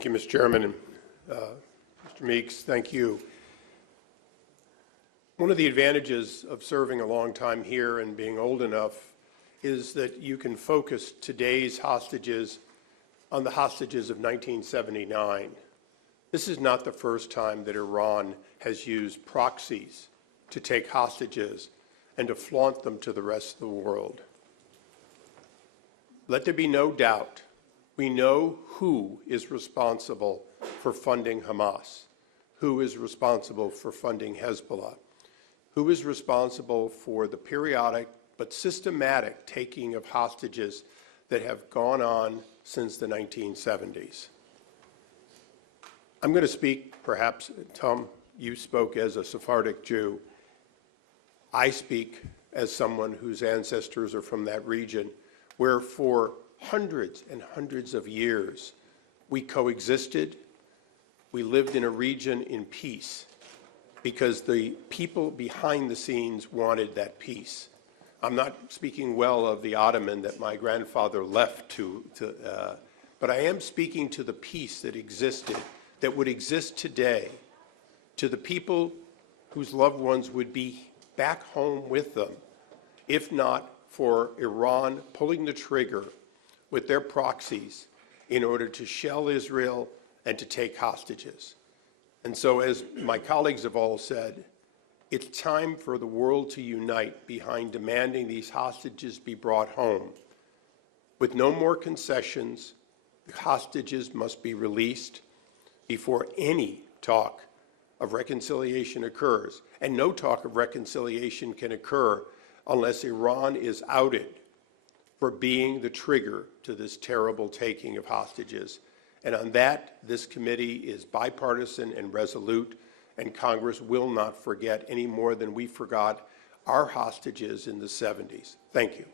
Thank you, Mr. Chairman. And, Mr. Meeks, thank you. One of the advantages of serving a long time here and being old enough is that you can focus today's hostages on the hostages of 1979. This is not the first time that Iran has used proxies to take hostages and to flaunt them to the rest of the world. Let there be no doubt, we know who is responsible for funding Hamas, who is responsible for funding Hezbollah, who is responsible for the periodic but systematic taking of hostages that have gone on since the 1970s. I'm going to speak, perhaps, Tom, you spoke as a Sephardic Jew. I speak as someone whose ancestors are from that region, where for hundreds and hundreds of years we coexisted, we lived in a region in peace, because the people behind the scenes wanted that peace. I'm not speaking well of the Ottoman that my grandfather left but I am speaking to the peace that existed, that would exist today, to the people whose loved ones would be back home with them, if not for Iran pulling the trigger with their proxies in order to shell Israel and to take hostages. And so, as my colleagues have all said, it's time for the world to unite behind demanding these hostages be brought home. With no more concessions, the hostages must be released before any talk of reconciliation occurs. And no talk of reconciliation can occur unless Iran is outed for being the trigger to this terrible taking of hostages. And on that, this committee is bipartisan and resolute, and Congress will not forget any more than we forgot our hostages in the 70s. Thank you.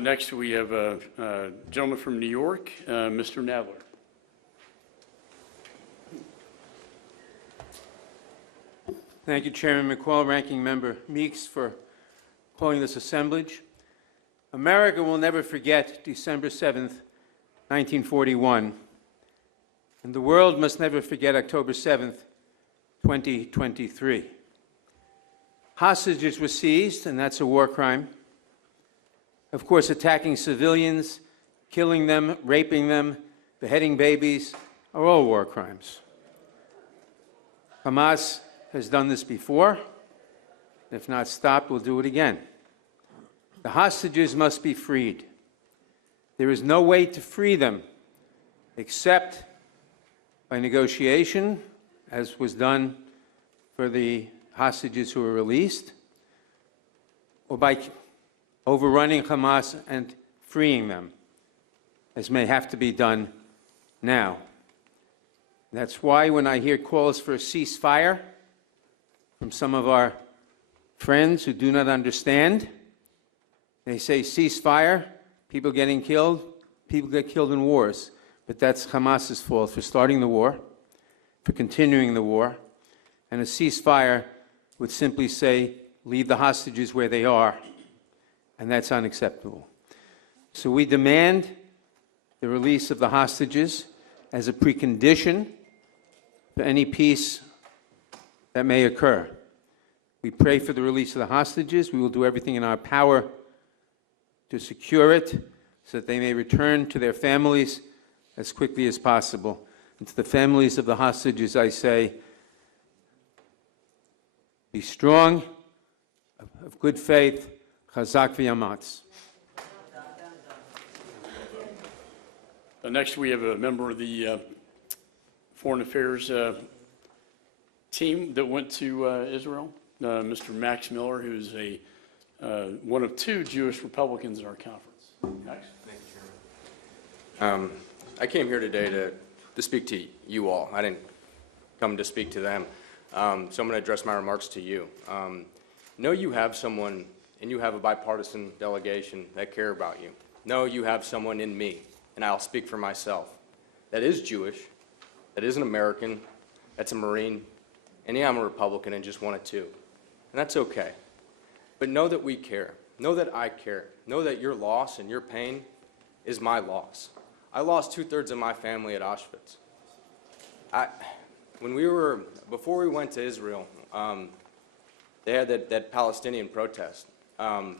Next, we have a gentleman from New York, Mr. Nadler. Thank you, Chairman McQuell, Ranking Member Meeks, for calling this assemblage. America will never forget December 7th, 1941, and the world must never forget October 7th, 2023. Hostages were seized, and that's a war crime. Of course, attacking civilians, killing them, raping them, beheading babies are all war crimes. Hamas has done this before. If not stopped, we'll do it again. The hostages must be freed. There is no way to free them except by negotiation, as was done for the hostages who were released, or by overrunning Hamas and freeing them, as may have to be done now. That's why when I hear calls for a ceasefire from some of our friends who do not understand, they say ceasefire, people getting killed, people get killed in wars. But that's Hamas's fault for starting the war, for continuing the war. And a ceasefire would simply say, leave the hostages where they are. And that's unacceptable. So we demand the release of the hostages as a precondition for any peace that may occur. We pray for the release of the hostages. We will do everything in our power to secure it so that they may return to their families as quickly as possible. And to the families of the hostages, I say, be strong, of good faith, chazak v'yamatz. Next, we have a member of the Foreign Affairs team that went to Israel, Mr. Max Miller, who's one of two Jewish Republicans in our conference. Max? Thank you, Chairman. I came here today to speak to you all. I didn't come to speak to them. So I'm going to address my remarks to you. Know you have someone, and you have a bipartisan delegation that care about you. Know you have someone in me, and I'll speak for myself, that is Jewish, that is an American, that's a Marine, and yeah, I'm a Republican and just wanted to. And that's okay. But know that we care. Know that I care. Know that your loss and your pain is my loss. I lost 2/3 of my family at Auschwitz. Before we went to Israel, they had that Palestinian protest. And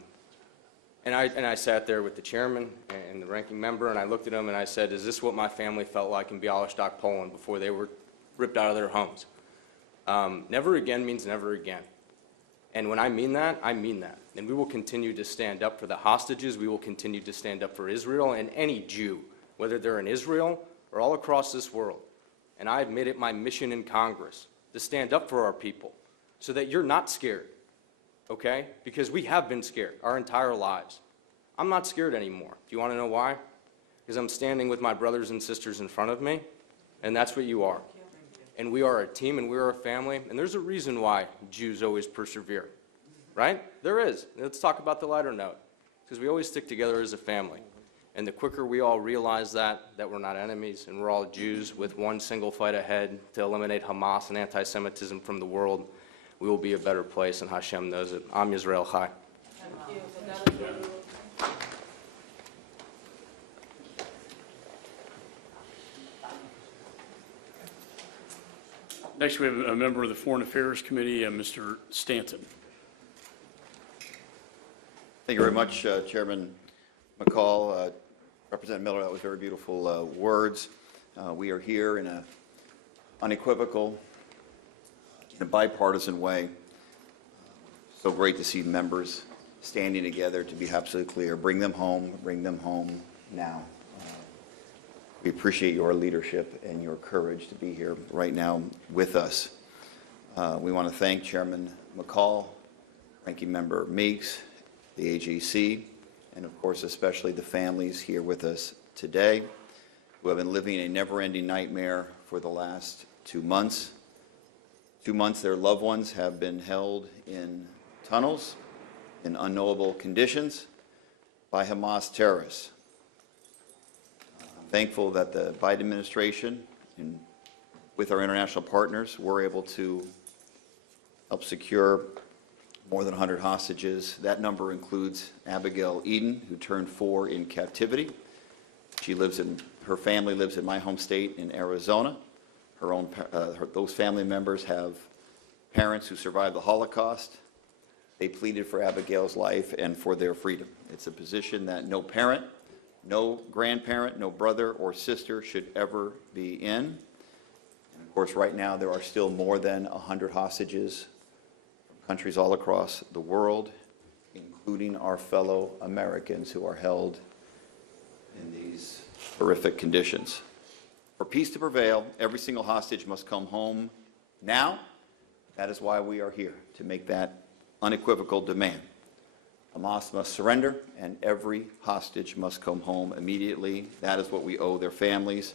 I sat there with the chairman and the ranking member, and I looked at him and I said, is this what my family felt like in Bialystok, Poland, before they were ripped out of their homes? Never again means never again. And when I mean that, I mean that. And we will continue to stand up for the hostages. We will continue to stand up for Israel and any Jew, whether they're in Israel or all across this world. And I've made it my mission in Congress to stand up for our people so that you're not scared, okay? Because we have been scared our entire lives. I'm not scared anymore. Do you want to know why? Because I'm standing with my brothers and sisters in front of me, and that's what you are. And we are a team, and we are a family, and there's a reason why Jews always persevere, right? There is. Let's talk about the lighter note, because we always stick together as a family. And the quicker we all realize that we're not enemies, and we're all Jews with one single fight ahead to eliminate Hamas and anti-Semitism from the world, we will be a better place, and Hashem knows it. Am Yisrael Chai. Next, we have a member of the Foreign Affairs Committee, Mr. Stanton. Thank you very much, Chairman McCall. Representative Miller, that was very beautiful words. We are here in an unequivocal, in a bipartisan way. So great to see members standing together to be absolutely clear. Bring them home now. We appreciate your leadership and your courage to be here right now with us. We want to thank Chairman McCall, Ranking Member Meeks, the AGC, and of course especially the families here with us today who have been living a never-ending nightmare for the last 2 months. 2 months their loved ones have been held in tunnels in unknowable conditions by Hamas terrorists. I'm thankful that the Biden administration and with our international partners were able to help secure more than 100 hostages. That number includes Abigail Eden, who turned 4 in captivity. Her family lives in my home state in Arizona. Those family members have parents who survived the Holocaust. They pleaded for Abigail's life and for their freedom. It's a position that no parent, no grandparent, no brother or sister should ever be in. And of course, right now there are still more than 100 hostages countries all across the world, including our fellow Americans who are held in these horrific conditions. For peace to prevail, every single hostage must come home now. That is why we are here, to make that unequivocal demand. Hamas must surrender, and every hostage must come home immediately. That is what we owe their families,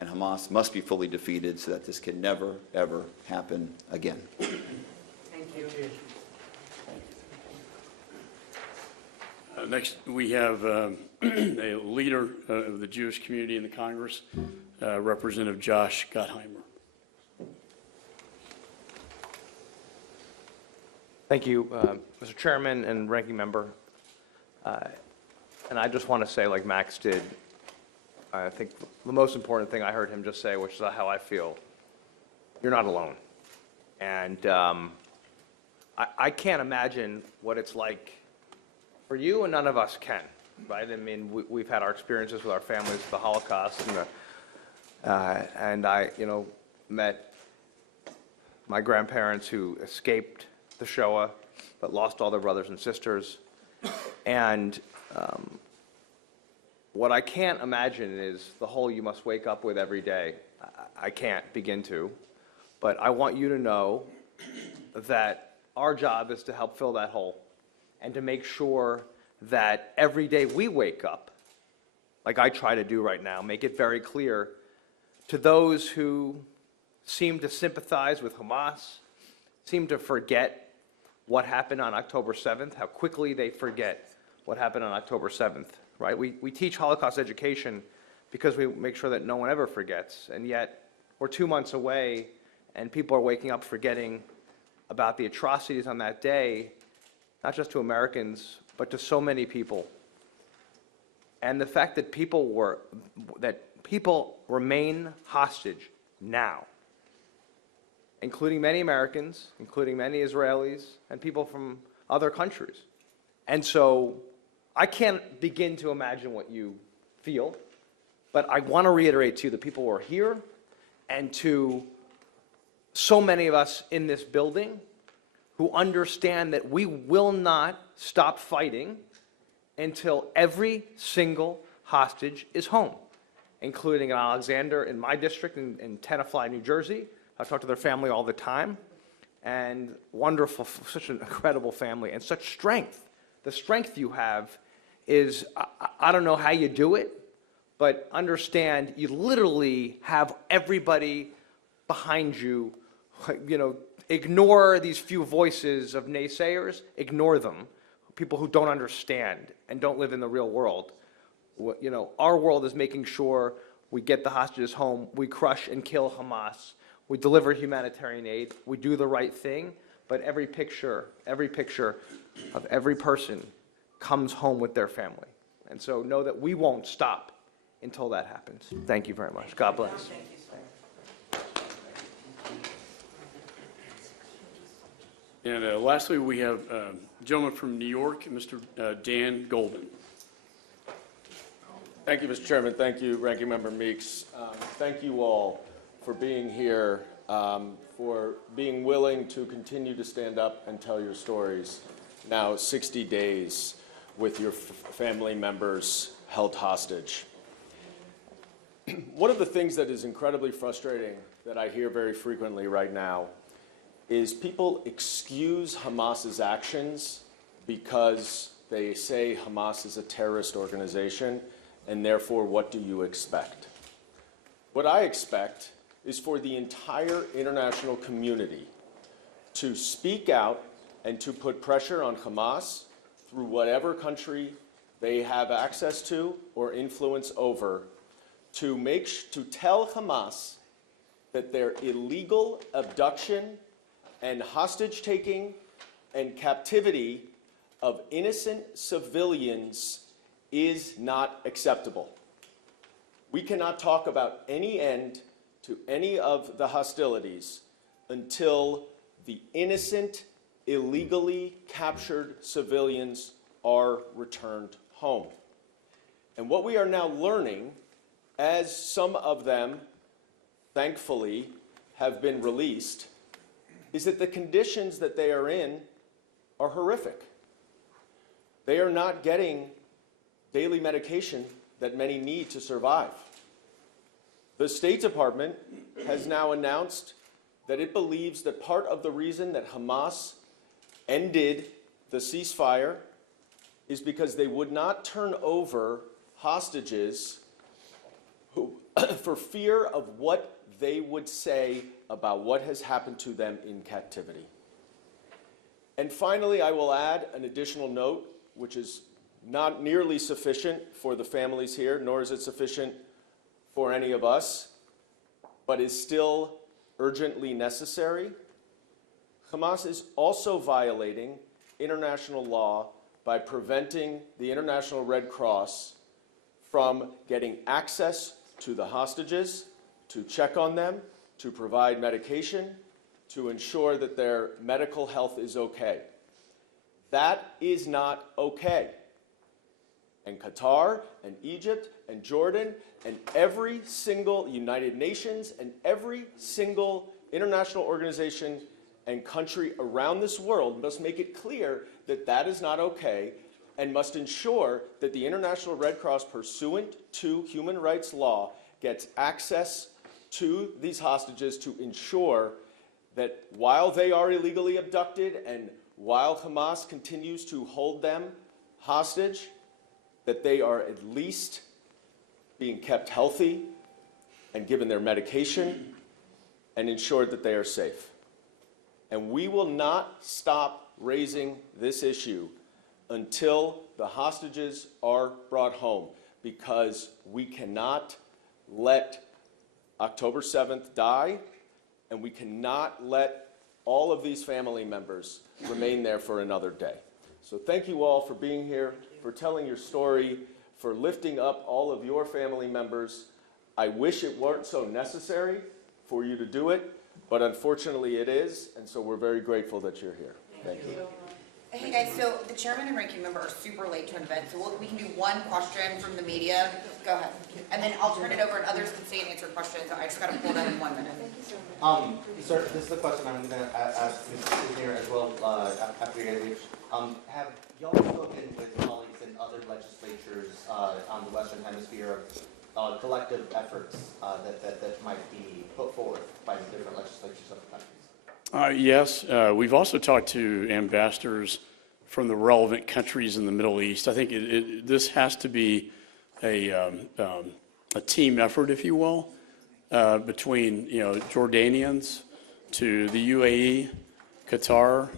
and Hamas must be fully defeated so that this can never, ever happen again. Next, we have a leader of the Jewish community in the Congress, Representative Josh Gottheimer. Thank you, Mr. Chairman and Ranking Member. And I just want to say, like Max did, I think the most important thing I heard him just say, which is how I feel, you're not alone. And I can't imagine what it's like for you, and none of us can, right? I mean, we've had our experiences with our families, with the Holocaust, and I, met my grandparents who escaped the Shoah, but lost all their brothers and sisters. And what I can't imagine is the hole you must wake up with every day. I can't begin to, but I want you to know that our job is to help fill that hole and to make sure that every day we wake up, like I try to do right now, make it very clear to those who seem to sympathize with Hamas, seem to forget what happened on October 7th, how quickly they forget what happened on October 7th, right? We teach Holocaust education because we make sure that no one ever forgets, and yet we're 2 months away and people are waking up forgetting about the atrocities on that day, not just to Americans, but to so many people. And the fact that that people remain hostage now, including many Americans, including many Israelis, and people from other countries. And so I can't begin to imagine what you feel, but I want to reiterate to you, the people who are here, and to so many of us in this building who understand that we will not stop fighting until every single hostage is home, including in Alexander in my district in Tenafly, New Jersey. I talk to their family all the time, and wonderful, such an incredible family, and such strength. The strength you have is, I don't know how you do it, but understand you literally have everybody behind you. You know, ignore these few voices of naysayers, ignore them, people who don't understand and don't live in the real world. You know, our world is making sure we get the hostages home, we crush and kill Hamas, we deliver humanitarian aid, we do the right thing, but every picture of every person comes home with their family. And so know that we won't stop until that happens. Thank you very much. God bless. And lastly, we have a gentleman from New York, Mr. Dan Golden. Thank you, Mr. Chairman. Thank you, Ranking Member Meeks. Thank you all for being here, for being willing to continue to stand up and tell your stories. Now 60 days with your family members held hostage. One of the things that is incredibly frustrating that I hear very frequently right now is people excuse Hamas's actions because they say Hamas is a terrorist organization, and therefore, what do you expect? What I expect is for the entire international community to speak out and to put pressure on Hamas through whatever country they have access to or influence over, to tell Hamas that their illegal abduction and hostage-taking and captivity of innocent civilians is not acceptable. We cannot talk about any end to any of the hostilities until the innocent, illegally captured civilians are returned home. And what we are now learning, as some of them, thankfully, have been released, is that the conditions that they are in are horrific. They are not getting daily medication that many need to survive. The State Department has now announced that it believes that part of the reason that Hamas ended the ceasefire is because they would not turn over hostages for fear of what they would say about what has happened to them in captivity. And finally, I will add an additional note, which is not nearly sufficient for the families here, nor is it sufficient for any of us, but is still urgently necessary. Hamas is also violating international law by preventing the International Red Cross from getting access to the hostages, to check on them, to provide medication, to ensure that their medical health is okay. That is not okay. And Qatar and Egypt and Jordan and every single United Nations and every single international organization and country around this world must make it clear that that is not okay and must ensure that the International Red Cross, pursuant to human rights law, gets access to these hostages to ensure that while they are illegally abducted and while Hamas continues to hold them hostage, that they are at least being kept healthy and given their medication and ensured that they are safe. And we will not stop raising this issue until the hostages are brought home, because we cannot let October 7th die, and we cannot let all of these family members remain there for another day. So thank you all for being here, for telling your story, for lifting up all of your family members. I wish it weren't so necessary for you to do it, but unfortunately it is, and so we're very grateful that you're here. Thank you. Hey guys, so the chairman and ranking member are super late to an event, so we can do one question from the media. Go ahead. And then I'll turn it over and others can stay and answer questions. I just gotta pull that in 1 minute. Sir, this is the question I'm going to ask Mr. here as well after you leave. Have y'all spoken with colleagues in other legislatures on the Western Hemisphere of collective efforts that might be put forth by the different legislatures of the countries? Yes, we've also talked to ambassadors from the relevant countries in the Middle East. I think this has to be a team effort, if you will, between Jordanians to the UAE, Qatar,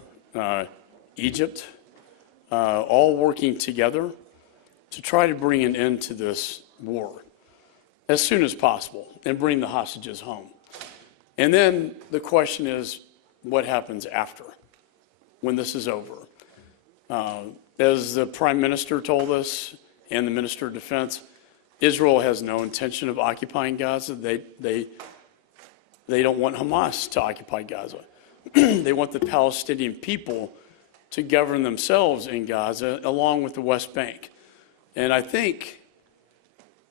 Egypt, all working together to try to bring an end to this war as soon as possible and bring the hostages home. And then the question is, what happens after, when this is over? As the Prime Minister told us and the Minister of Defense, Israel has no intention of occupying Gaza. They don't want Hamas to occupy Gaza. They want the Palestinian people to govern themselves in Gaza along with the West Bank. And I think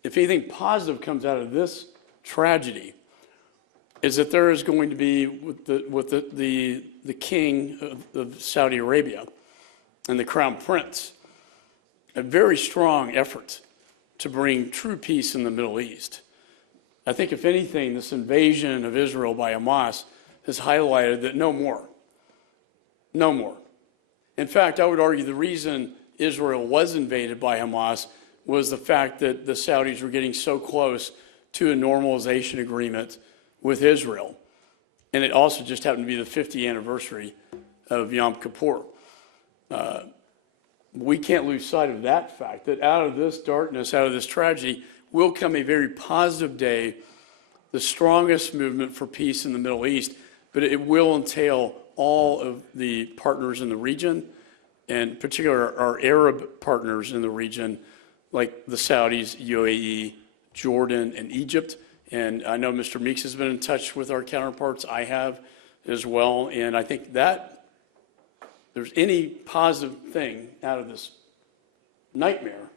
if anything positive comes out of this tragedy, is that there is going to be, with the king of Saudi Arabia and the crown prince, a very strong effort to bring true peace in the Middle East. I think, if anything, this invasion of Israel by Hamas has highlighted that no more. No more. In fact, I would argue the reason Israel was invaded by Hamas was the fact that the Saudis were getting so close to a normalization agreement with Israel. And it also just happened to be the 50th anniversary of Yom Kippur. We can't lose sight of that fact, that out of this darkness, out of this tragedy, will come a very positive day, the strongest movement for peace in the Middle East, but it will entail all of the partners in the region, and particularly our Arab partners in the region, like the Saudis, UAE, Jordan, and Egypt. And I know Mr. Meeks has been in touch with our counterparts. I have as well. And I think that if there's any positive thing out of this nightmare,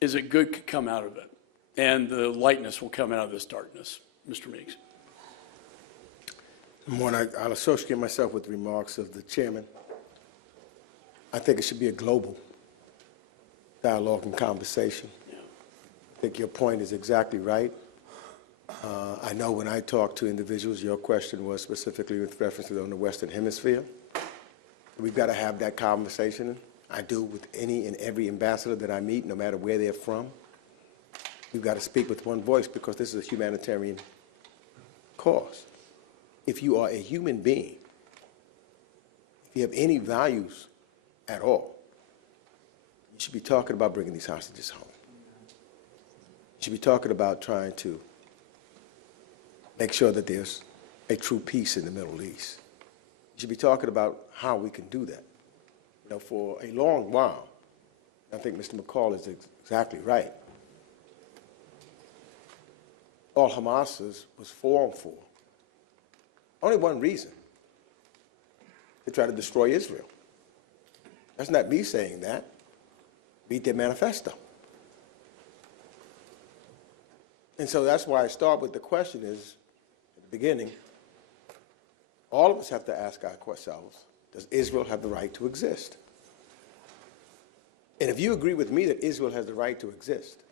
is that good could come out of it. And the lightness will come out of this darkness. Mr. Meeks. Morning. I'll associate myself with the remarks of the chairman. I think it should be a global dialogue and conversation. I think your point is exactly right. I know when I talk to individuals, your question was specifically with reference to on the Western Hemisphere. We've got to have that conversation. I do with any and every ambassador that I meet, no matter where they're from. We've got to speak with one voice because this is a humanitarian cause. If you are a human being, if you have any values at all, you should be talking about bringing these hostages home. You should be talking about trying to make sure that there's a true peace in the Middle East. You should be talking about how we can do that. You know, for a long while, I think Mr. McCall is exactly right. All Hamas was formed for only one reason: to try to destroy Israel. That's not me saying that. Read their manifesto. And so that's why I start with the question is, at the beginning, all of us have to ask ourselves, does Israel have the right to exist? And if you agree with me that Israel has the right to exist,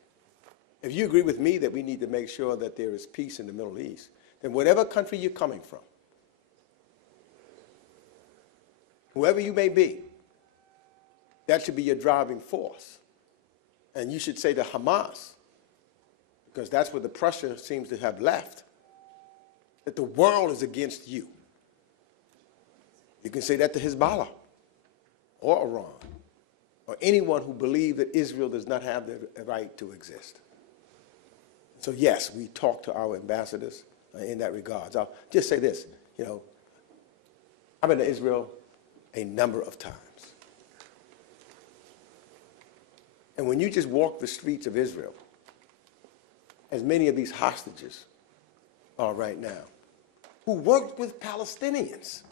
if you agree with me that we need to make sure that there is peace in the Middle East, then whatever country you're coming from, whoever you may be, that should be your driving force. And you should say to Hamas, because that's where the pressure seems to have left, that the world is against you. You can say that to Hezbollah or Iran or anyone who believes that Israel does not have the right to exist. So yes, we talk to our ambassadors in that regard. I'll just say this, I've been to Israel a number of times. And when you just walk the streets of Israel, as many of these hostages are right now, who worked with Palestinians,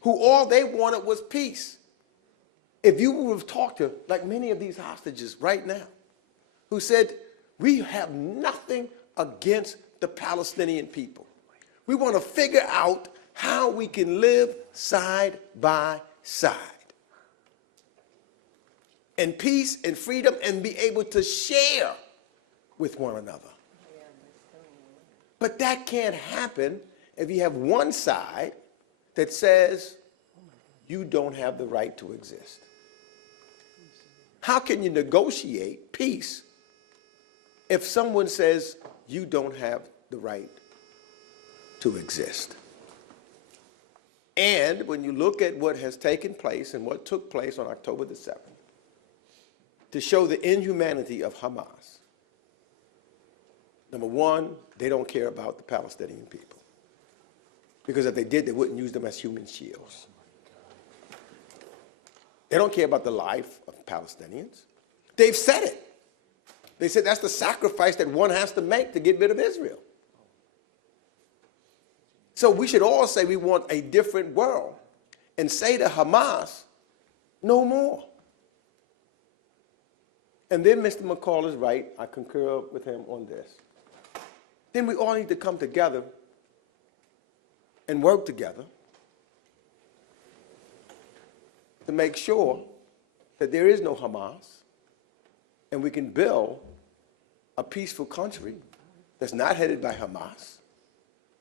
who all they wanted was peace. If you would have talked to, like many of these hostages right now, who said, we have nothing against the Palestinian people. We want to figure out how we can live side by side in peace and freedom and be able to share with one another. But that can't happen if you have one side that says you don't have the right to exist. How can you negotiate peace if someone says you don't have the right to exist? And when you look at what has taken place and what took place on October the 7th, to show the inhumanity of Hamas, number one, they don't care about the Palestinian people. Because if they did, they wouldn't use them as human shields. They don't care about the life of Palestinians. They've said it. They said that's the sacrifice that one has to make to get rid of Israel. So we should all say we want a different world and say to Hamas, no more. And then Mr. McCall is right. I concur with him on this. Then we all need to come together and work together to make sure that there is no Hamas and we can build a peaceful country that's not headed by Hamas,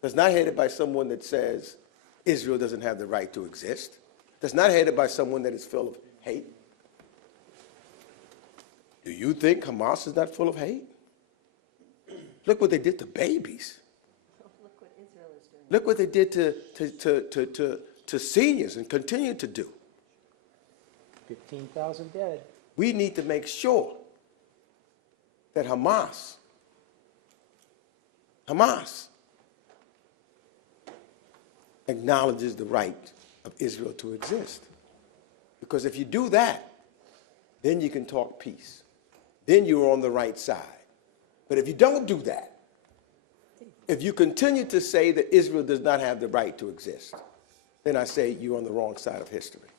that's not headed by someone that says Israel doesn't have the right to exist, that's not headed by someone that is full of hate. Do you think Hamas is not full of hate? Look what they did to babies. Look what Israel is doing. Look what they did to seniors and continue to do. 15,000 dead. We need to make sure that Hamas acknowledges the right of Israel to exist. Because if you do that, then you can talk peace. Then you're on the right side. But if you don't do that, if you continue to say that Israel does not have the right to exist, then I say you're on the wrong side of history.